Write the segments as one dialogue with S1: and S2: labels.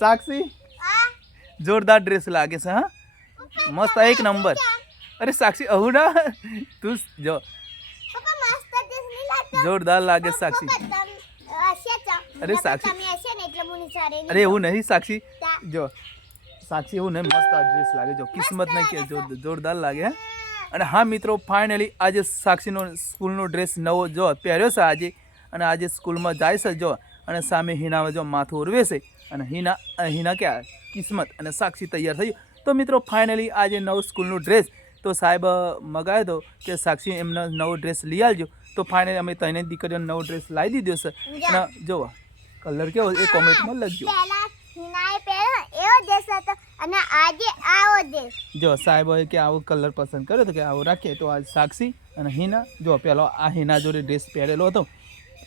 S1: સાક્ષી જોરદાર ડ્રેસ લાગે છે હા મસ્ત એક નંબર અરે સાક્ષી આવું ના તું જો જોરદાર લાગે સાક્ષી અરે સાક્ષી. અરે એવું નહીં સાક્ષી જો સાક્ષી એવું નહીં મસ્ત ડ્રેસ લાગે જો કિસ્મત નહીં કે જોરદાર લાગે હે અને હા મિત્રો ફાઇનલી આજે સાક્ષીનો સ્કૂલનો ડ્રેસ નવો જો પહેર્યો છે આજે. અને આજે સ્કૂલમાં જાય છે જો. અને સામે હિનામાં જો માથું ઉરવે છે. અને હિના હિના ક્યાં? કિસ્મત અને સાક્ષી તૈયાર થયું તો મિત્રો ફાઇનલી આજે નવો સ્કૂલનો ડ્રેસ તો સાહેબ મગાવ્યો હતો કે સાક્ષી એમનો નવો ડ્રેસ લઈ આવજો તો ફાઇનલી અમે તને દીકરીઓને નવો ડ્રેસ લાવી દીધો છે. અને જુઓ કલર કેવો એ કોમેન્ટમાં લખજો. જો સાહેબોએ કે આવો કલર પસંદ કર્યો હતો કે આવો રાખીએ. તો આ સાક્ષી અને હિના જો પેલો આ હિના જોડે ડ્રેસ પહેરેલો હતો.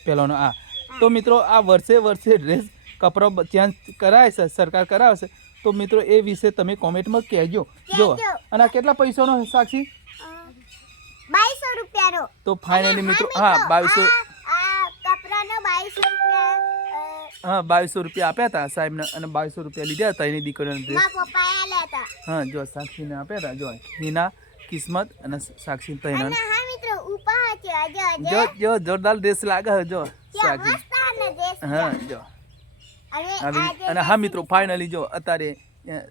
S1: પેલોનો આ. તો મિત્રો આ વર્ષે વર્ષે ડ્રેસ કપડો ચેન્જ કરાય છે સરકાર કરાવે છે તો મિત્રો એ વિશે તમે કોમેન્ટમાં કહેજો. જો અને આ કેટલા પૈસાનો સાક્ષી?
S2: બાવીસો રૂપિયાનો.
S1: તો ફાઇનલી મિત્રો હા બાવીસો હા બાવીસો રૂપિયા આપ્યા હતા સાહેબને અને બાવીસો રૂપિયા લીધા હતા એની
S2: દીકરીને
S1: હા જો સાક્ષીને આપ્યા હતા જો હિના કિસ્મત અને સાક્ષી તૈના જો જો જોરદાર ડ્રેસ લાગે જો સાક્ષી. હા જો.
S2: અને
S1: હા મિત્રો ફાઇનલી જો અત્યારે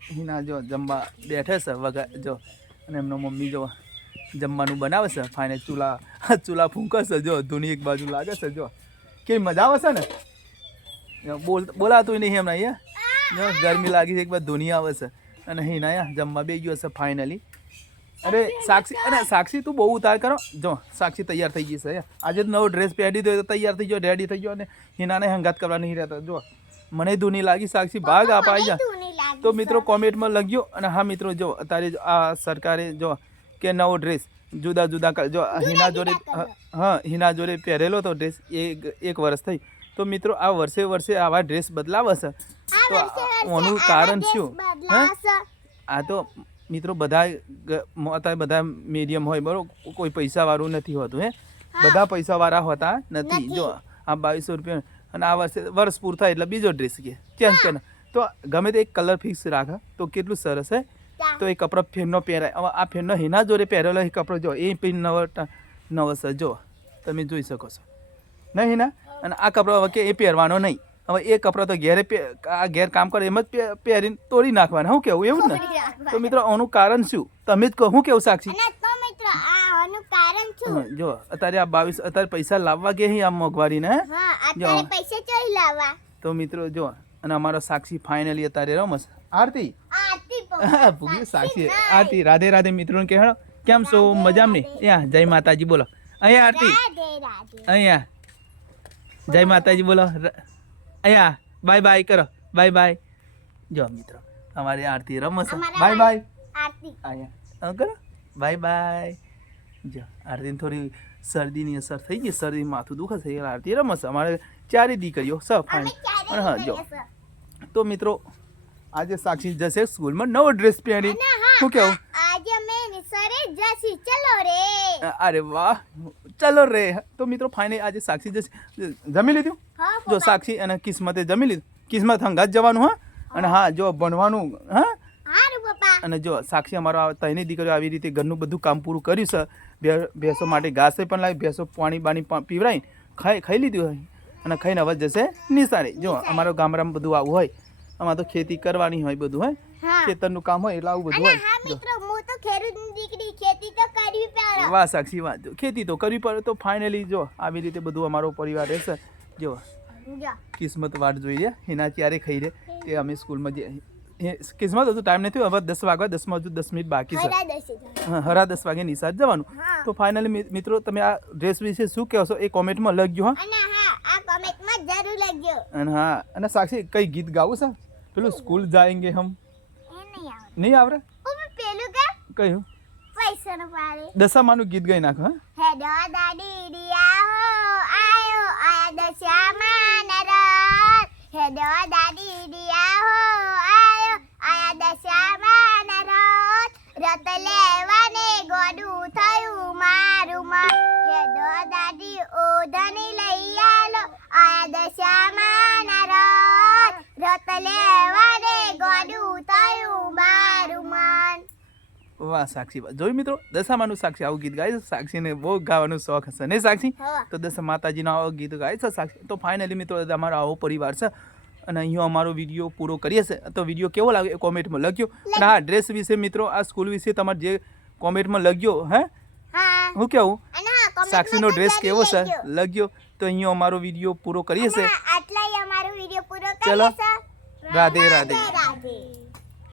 S1: હિના જો જમવા બેઠે છે વગા જો અને એમનો મમ્મી જો જમવાનું બનાવે છે ફાઇનલ ચૂલા ચૂલા ફૂંકશે જો ધૂની એક બાજુ લાગે છે જો. કેવી મજા આવે છે ને? બોલ બોલાતું નહીં એમના અહીંયા. જો ગરમી લાગી છે એક બાદ ધૂની આવે છે. અને હિના જમવા બે ગયો છે ફાઇનલી અરે સાક્ષી અને સાક્ષી તું બહુ ઉતાર કરો. જો સાક્ષી તૈયાર થઈ ગઈ છે આજે નવો ડ્રેસ પહેરી દો તો તૈયાર થઈ ગયો રેડી થઈ ગયો અને હિનાને હંગાત કરવા નહીં રહેતા. જો મને ધૂની લાગી સાક્ષી ભાગ આપાઈ જા. તો મિત્રો કોમેન્ટમાં લખ્યો અને હા મિત્રો જો અત્યારે આ સરકારે જો કે નવો ડ્રેસ જુદા જુદા જો હિના જોડે હા હિના જોડે પહેરેલો તો ડ્રેસ એક એક વર્ષ થઈ. તો મિત્રો આ વર્ષે વર્ષે આવા ડ્રેસ
S2: બદલાવશે.
S1: તો આનું કારણ શું? હા? આ તો મિત્રો બધા અત્યારે બધા મીડિયમ હોય બરાબર કોઈ પૈસાવાળું નથી હોતું હે. બધા પૈસાવાળા હોતા નથી.
S2: નથી.
S1: જો આ બાવીસો રૂપિયા અને આ વર્ષે વર્ષ પૂરું થાય એટલે બીજો ડ્રેસ કે. ચેન્જ કરે તો ગમે તે એક કલર ફિક્સ રાખે તો કેટલું સરસ હે.
S2: તો.
S1: એ કપડો ફેરનો પહેરાય. હવે આ ફેરનો હિના જોડે પહેરેલો એ કપડો જો એ પીન નવ ટ- નવો છે જો. તમે જોઈ શકો છો. નહીં હિના? અને આ કપડો હવે કે એ પહેરવાનો નહીં. હવે એ કપડો તો ઘેરે આ ઘેર કામ કરે એમ જ પહેરીને તોડી નાખવાના. હું કેવું? એવું ને? તો મિત્રો આનું કારણ શું? તમે જ કહો હું કેવું સાક્ષી
S2: અને તો મિત્રો આ આનું કારણ શું
S1: હા, જો અત્યારે આ બાવીસ અત્યારે પૈસા લાવવા કે આમ મોંઘવારીને
S2: જો. પૈસા ચોઈ લાવવા.
S1: તો મિત્રો જો અને અમારો સાક્ષી ફાઇનલી અત્યારે રમસ આરતી? સાક્ષી આરતી રાધે રાધે મિત્રોને કહેણો કેમ છો? મજામાં ને? અહીંયા જય માતાજી બોલો. અહીંયા આરતી. અહીંયા. જય માતાજી બોલો. અહીંયા બાય બાય કરો. Bye bye. જો મિત્રો અમારી આરતી
S2: રમસ
S1: બાય બાય.
S2: આરતી.
S1: અહીંયા. કરો. Bye bye. જો આરતીને થોડી શરદીની અસર થઈ ગઈ શરદી માથું દુખે છે એટલે આરતી રમશે અમારે ચારે દીકરીઓ સ ફાઇન. અને હા જો. તો મિત્રો આજે સાક્ષી જશે સ્કૂલમાં નવો ડ્રેસ પહેરી શું કેવું? અરે વાહ. ચલો રે. તો મિત્રો ફાઇનલી આજે સાક્ષી જશે. જમી લીધું? જો સાક્ષી અને કિસ્મતે જમી લીધું. કિસ્મત હંગાત જવાનું હા? અને હા જો ભણવાનું હા? અને જો સાક્ષી અમારો ત્રણેય દીકરીઓ આવી રીતે ઘરનું બધું કામ પૂરું કર્યું છે ભેંસો માટે ઘાસે પણ લાવી ભેંસો પાણી બાણી પા- પીવડાવીને ખાઈ ખાઈ લીધું હોય અને ખાઈને હવે જશે નિસારે. જો અમારો ગામડામાં બધું આવું હોય અમારે તો ખેતી કરવાની હોય બધું હોય ખેતરનું કામ હોય એટલે આવું બધું હોય. વાહ સાક્ષી વાહ. ખેતી તો કરવી પડે તો ફાઇનલી જો આવી રીતે બધું અમારો પરિવાર રહેશે. જો કિસ્મત વાટ જોઈએ એના ક્યારે ખાઈ રહે તે અમે સ્કૂલમાં જે કિસ્મત હજુ ટાઈમ નથી હવે દસ વાગવા દસમાં હજુ દસ મિનિટ બાકી છે.
S2: હરા
S1: દસ વાગે નિશાળ જવાનું. તો ફાઇનલી મિત્રો તમે આ ડ્રેસ વિશે શું કહેશો એ કોમેન્ટમાં લખજો હા.
S2: અને હા
S1: અને સાક્ષી કઈ ગીત ગાવું છે? પેલું સ્કૂલ જાયંગે હમ.
S2: નહીં આવે
S1: આવડે? કયું? દશામાનું ગીત ગાઈ નાખો હા.
S2: હે દાદી
S1: વાહ સાક્ષી જોયું મિત્રો? દશામાનું સાક્ષી આવું ગીત ગાય છે. સાક્ષીને બહુ ગાવાનો શોખ હશે. ને સાક્ષી? તો દશા માતાજીનું આવો ગીત ગાય છે સાક્ષી. તો ફાઇનલી મિત્રો અમારો આવો પરિવાર છે. અને અહીંયા અમારો વીડિયો પૂરો કરીએ છે. તો વીડિયો કેવો લાગ્યો એ કોમેન્ટમાં લખ્યો અને હા ડ્રેસ વિશે મિત્રો આ સ્કૂલ વિશે તમારે જે કોમેન્ટમાં લખ્યો હે?
S2: હું.
S1: કેવું? સાક્ષીનો ડ્રેસ કેવો છે? લખ્યો તો અહીંયા અમારો વીડિયો પૂરો કરીએ છે. ચલો. રાધે રાધે.